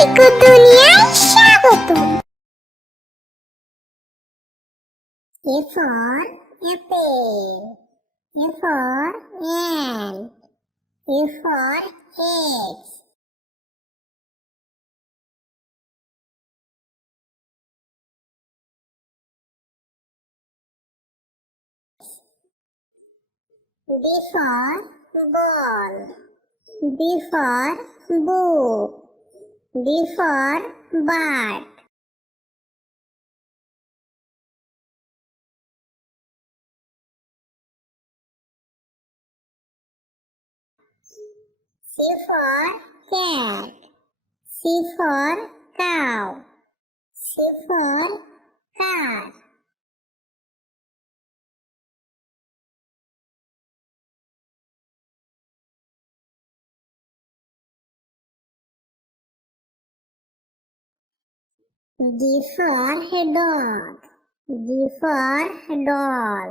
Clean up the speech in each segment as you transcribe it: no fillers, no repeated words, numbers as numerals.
সবাইকে দুনিয়ায় স্বাগতম। A for apple, A for ant, A for eggs, B for ball, B for book, B for bird, C for cat, C for cow, C for car, D for dog, D for doll,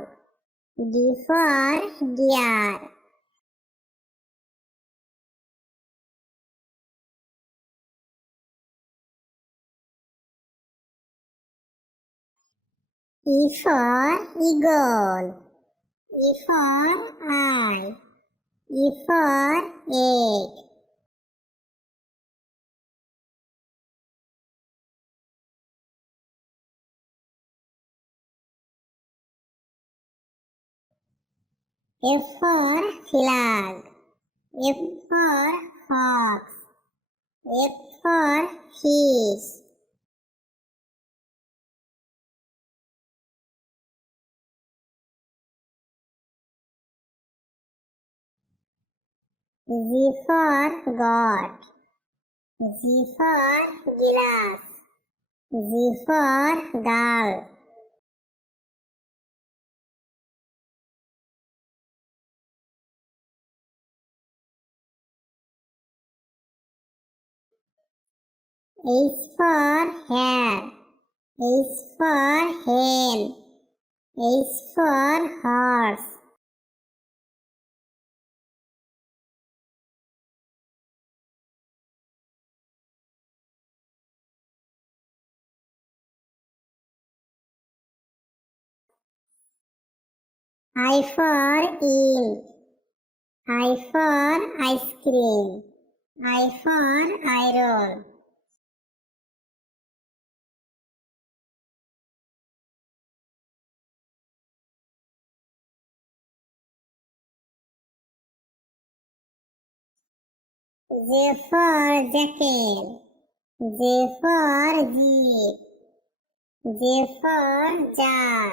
D for deer, E for eagle, E for eye, E for egg, F for flag, F for fox, F for fish, G for God, G for glass, G for girl, H for hair, H for hen, H for horse, I for ink, I for ice cream, I for iron, J for jacket, J for jeep, J for jar,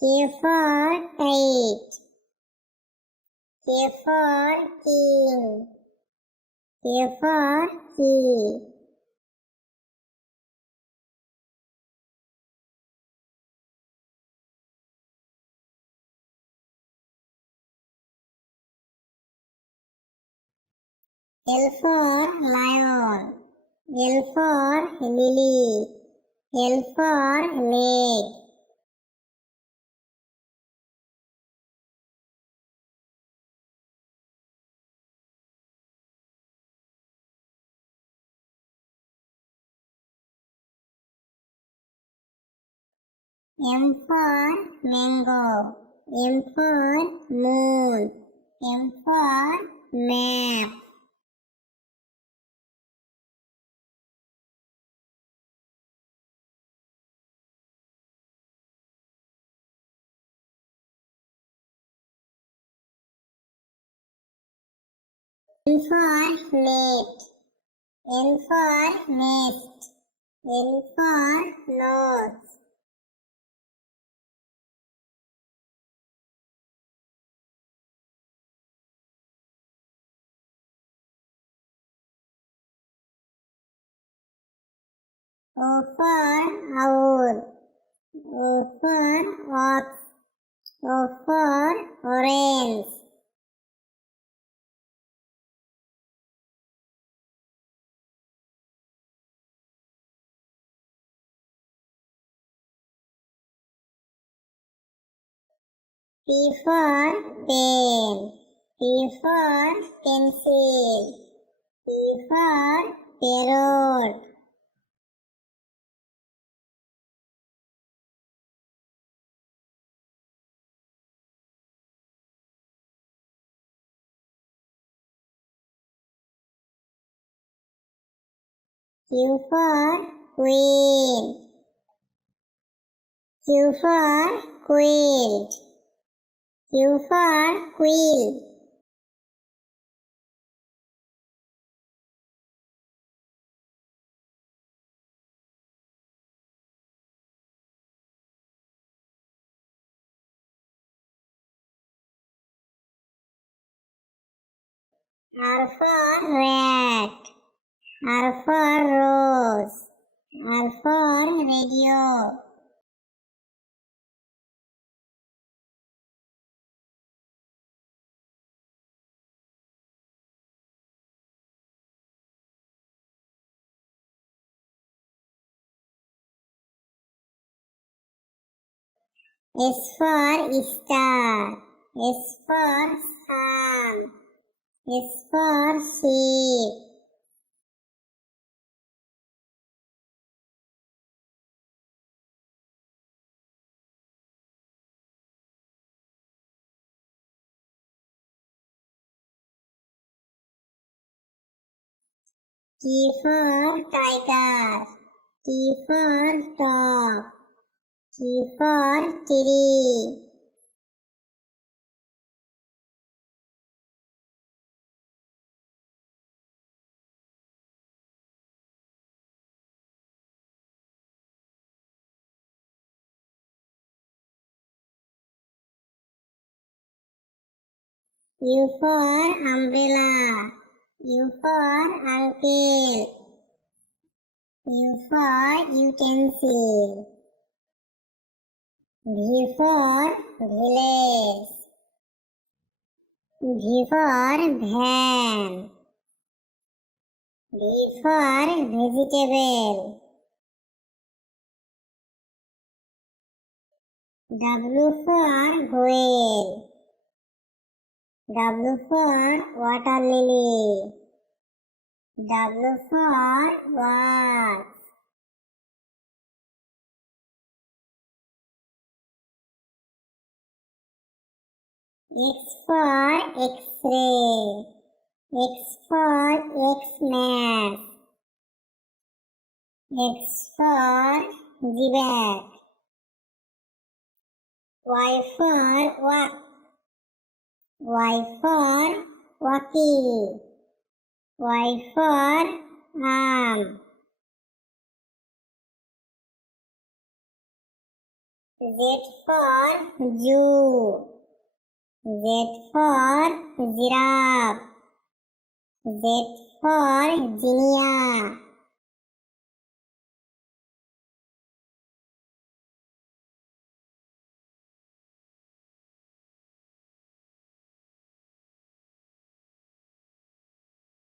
K for kite, K for king, K for key, L for lion, L for lily, L for leg, M for mango, M for moon, M for map, N for net, N for nest, N for nose, O for owl, O for ox, O for orange, P for pen. P for pencil. P for parrot. Q for queen. Q for quilt. Q for quill. R for rat. R for rose. R for radio. S for star. S for sun. S for sheep. T for tiger. T for top. T for tree. U for umbrella. U for uncle. U for utensil. V for village. V for van. V for vegetable. W for whale. W for water lily. W for watch. X for X-ray. X for X-mass. X for giraffe. Y for walk. Y for walkie. Y for arm. Z for zoo. Z for giraffe. Z for genia.